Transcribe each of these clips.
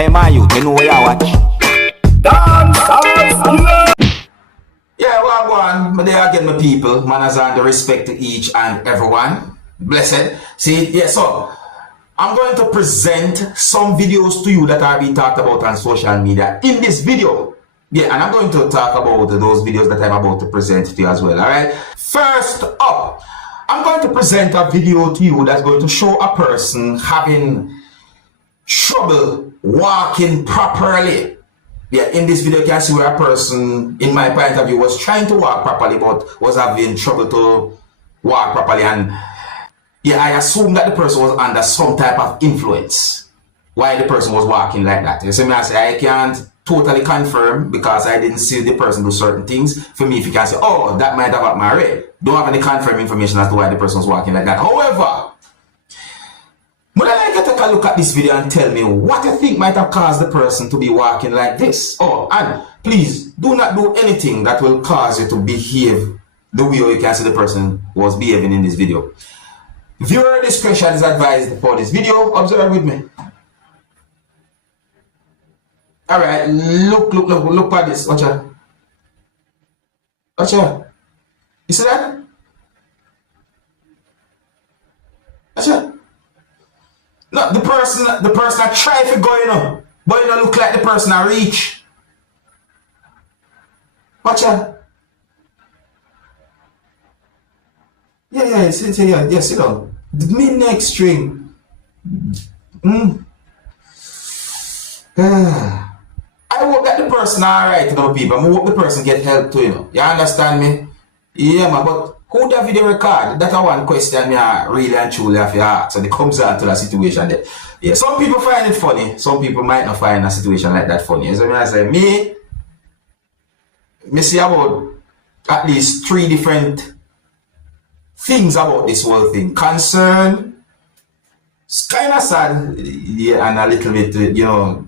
Hey man, you know where you watch? Dancehall skilla. Yeah, well, go on. But there again, my people. Manners and the respect to each and everyone. Blessed. See, yeah, so I'm going to present some videos to you that are being talked about on social media in this video. Yeah, and I'm going to talk about those videos that I'm about to present to you as well, alright? First up, I'm going to present a video to you that's going to show a person having trouble walking properly. Yeah, in this video you can see where a person, in my point of view, was trying to walk properly but was having trouble to walk properly, and yeah, I assume that the person was under some type of influence why the person was walking like that. You see me, I say I can't totally confirm because I didn't see the person do certain things. For me, if you can say, oh, that might have happened already, don't have any confirmed information as to why the person was walking like that. However, would I like to take a look at this video and tell me what you think might have caused the person to be walking like this? Oh, and please do not do anything that will cause you to behave the way you can see the person was behaving in this video. Viewer discretion is advised for this video. Observe with me. Alright, look at this. Watch out. Watch out. You see that? Watch out. No, the person that try to go, you know, but you don't look like the person that reach. Watch out. Yeah, sit down. The mid-neck string. I hope that the person alright, you know, people. I hope the person get help too, you know. You understand me? Yeah, man, but who that video record? That's one question me really and truly have to ask. So it comes down to the situation there. Yeah, some people find it funny. Some people might not find a situation like that funny. So I say, me see about at least 3 different things about this whole thing. Concern, it's kind of sad, yeah, and a little bit, you know,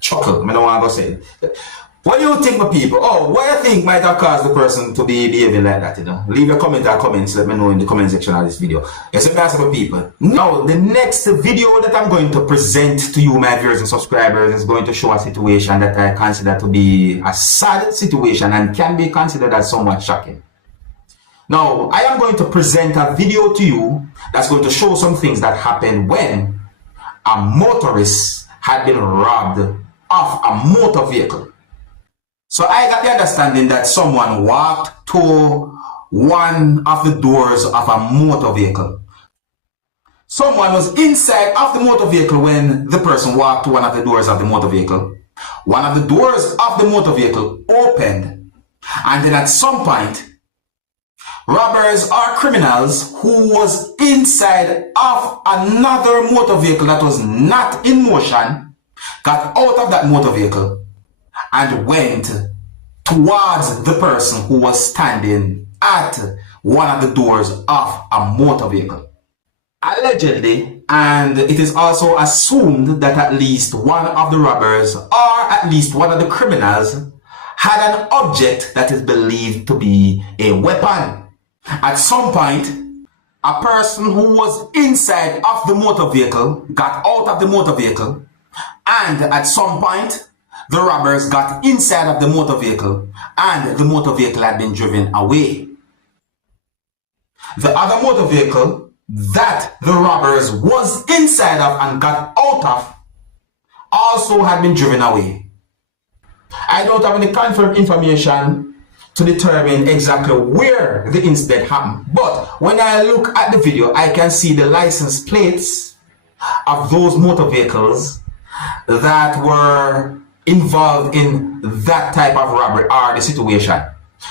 chuckle. I don't want to go say it. What do you think, my people? Oh, what do you think might have caused the person to be behaving like that, you know? Leave your comment or comments, let me know in the comment section of this video. Yes, so that's my people. Now, the next video that I'm going to present to you, my viewers and subscribers, is going to show a situation that I consider to be a sad situation and can be considered as somewhat shocking. Now, I am going to present a video to you that's going to show some things that happened when a motorist had been robbed of a motor vehicle. So I got the understanding that someone walked to one of the doors of a motor vehicle. Someone was inside of the motor vehicle when the person walked to one of the doors of the motor vehicle. One of the doors of the motor vehicle opened, and then at some point, robbers or criminals who was inside of another motor vehicle that was not in motion got out of that motor vehicle and went towards the person who was standing at one of the doors of a motor vehicle. Allegedly, and it is also assumed that at least one of the robbers or at least one of the criminals had an object that is believed to be a weapon. At some point, a person who was inside of the motor vehicle got out of the motor vehicle, and at some point, the robbers got inside of the motor vehicle and the motor vehicle had been driven away. The other motor vehicle that the robbers was inside of and got out of also had been driven away. I don't have any confirmed information to determine exactly where the incident happened, but when I look at the video, I can see the license plates of those motor vehicles that were involved in that type of robbery or the situation.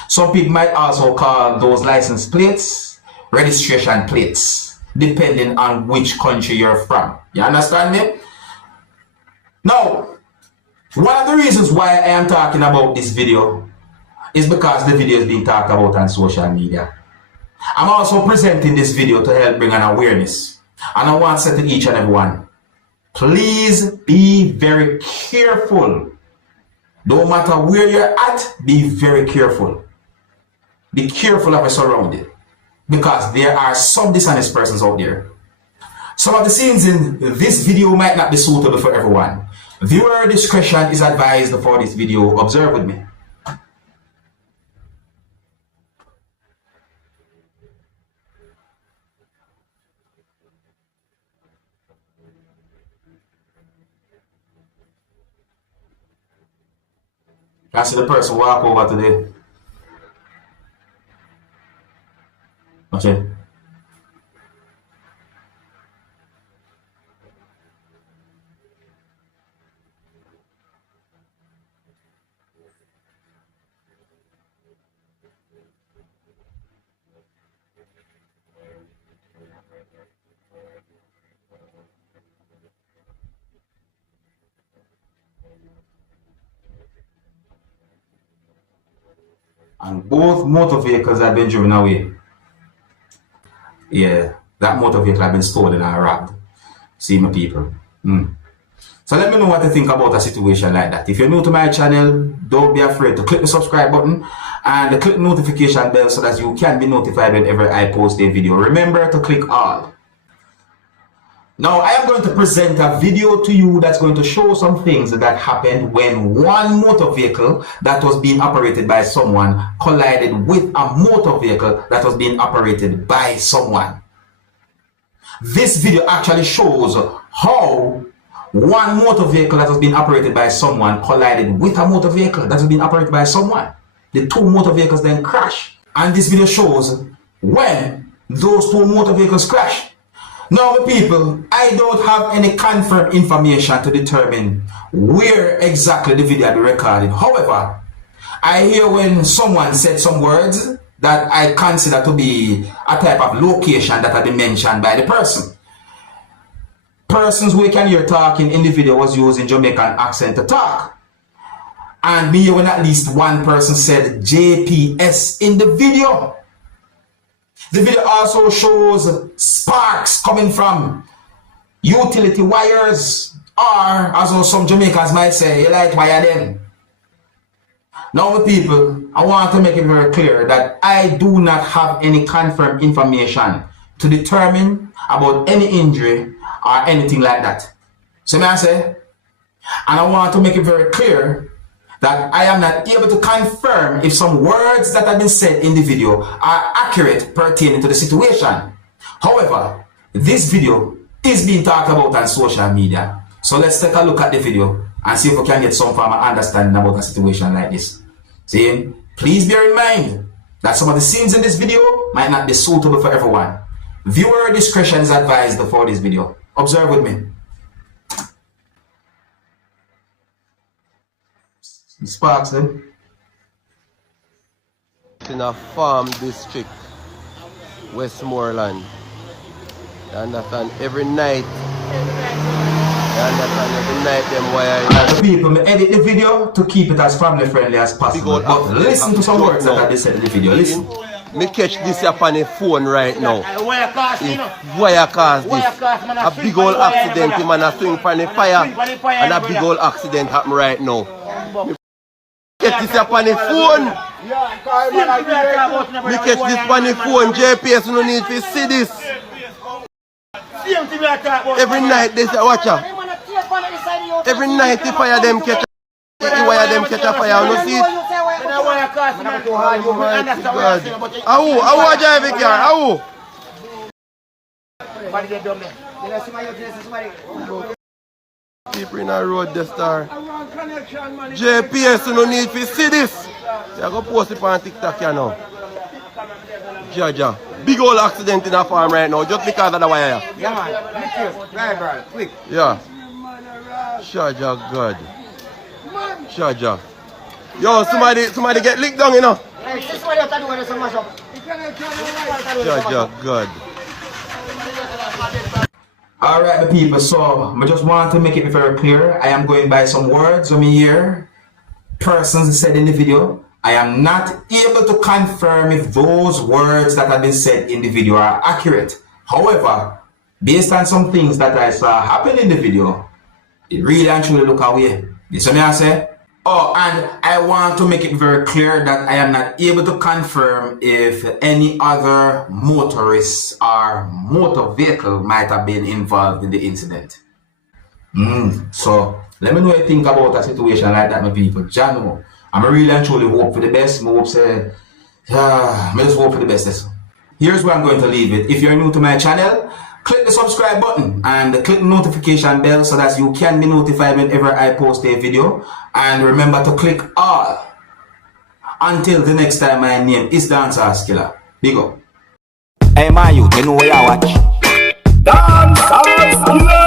Some people might also call those license plates registration plates, depending on which country you're from. You understand me? Now, one of the reasons why I am talking about this video is because the video is being talked about on social media. I'm also presenting this video to help bring an awareness, and I want to say to each and every one, please be very careful. No matter where you're at, be very careful. Be careful of your surroundings, because there are some dishonest persons out there. Some of the scenes in this video might not be suitable for everyone. Viewer discretion is advised for this video. Observe with me. I see the person walk over today. Okay. And both motor vehicles have been driven away. Yeah, that motor vehicle have been stolen and robbed. See my people. So let me know what you think about a situation like that. If you're new to my channel, don't be afraid to click the subscribe button and click the notification bell so that you can be notified whenever I post a video. Remember to click all. Now I am going to present a video to you that's going to show some things that happened when one motor vehicle that was being operated by someone collided with a motor vehicle that was being operated by someone. This video actually shows how one motor vehicle that was being operated by someone collided with a motor vehicle that was being operated by someone. The two motor vehicles then crash. And this video shows when those two motor vehicles crash. Now, my people, I don't have any confirmed information to determine where exactly the video be recorded. However, I hear when someone said some words that I consider to be a type of location that had been mentioned by the person. Persons we can hear talking in the video was using Jamaican accent to talk. And me when at least one person said JPS in the video. The video also shows sparks coming from utility wires, or as some Jamaicans might say, you light wire them. Now, my people, I want to make it very clear that I do not have any confirmed information to determine about any injury or anything like that. So may I say, and I want to make it very clear that I am not able to confirm if some words that have been said in the video are accurate pertaining to the situation. However, this video is being talked about on social media. So let's take a look at the video and see if we can get some form of understanding about a situation like this. See, please bear in mind that some of the scenes in this video might not be suitable for everyone. Viewer discretion is advised for this video. Observe with me. Sparks, eh? In a farm district, Westmoreland. You understand? Every night. You understand? Every night them wire. The people may edit the video to keep it as family friendly as possible. But listen to some words that have been said in the video. Listen. Me catch this up on the phone right now. Wire cast this. A big old accident, man, a swing from the fire. And a big old accident happen right now. Get this up on the phone. Me catch this on the phone. JPS, no need to see this. Every night they say, watch out. Every night the fire them catch a fire. You see it? How drive a car? How? People in a road the star. JPS, you no need to see this. You go post it on TikTok, you know. Jaja. Big old accident in a farm right now just because of the wire. Yeah, man. Drive, bro. Quick. Yeah. Jaja, God. Jaja. Yo, somebody get licked down, you know. Jaja, God. Alright, the people, so I just want to make it very clear. I am going by some words when me hear persons said in the video. I am not able to confirm if those words that have been said in the video are accurate. However, based on some things that I saw happen in the video, it really and truly look away. You see me I say? Oh, and I want to make it very clear that I am not able to confirm if any other motorist or motor vehicle might have been involved in the incident. So Let me know what you think about a situation like that, my people. Jano, I'm really and truly hope for the best. I hope say, I just hope for the best. Here's where I'm going to leave it. If you're new to my channel, click the subscribe button and click the notification bell so that you can be notified whenever I post a video. And remember to click all. Until the next time, my name is Dancehall Skilla. Big up. Hey, my youth, you know where you watch. Dancehall.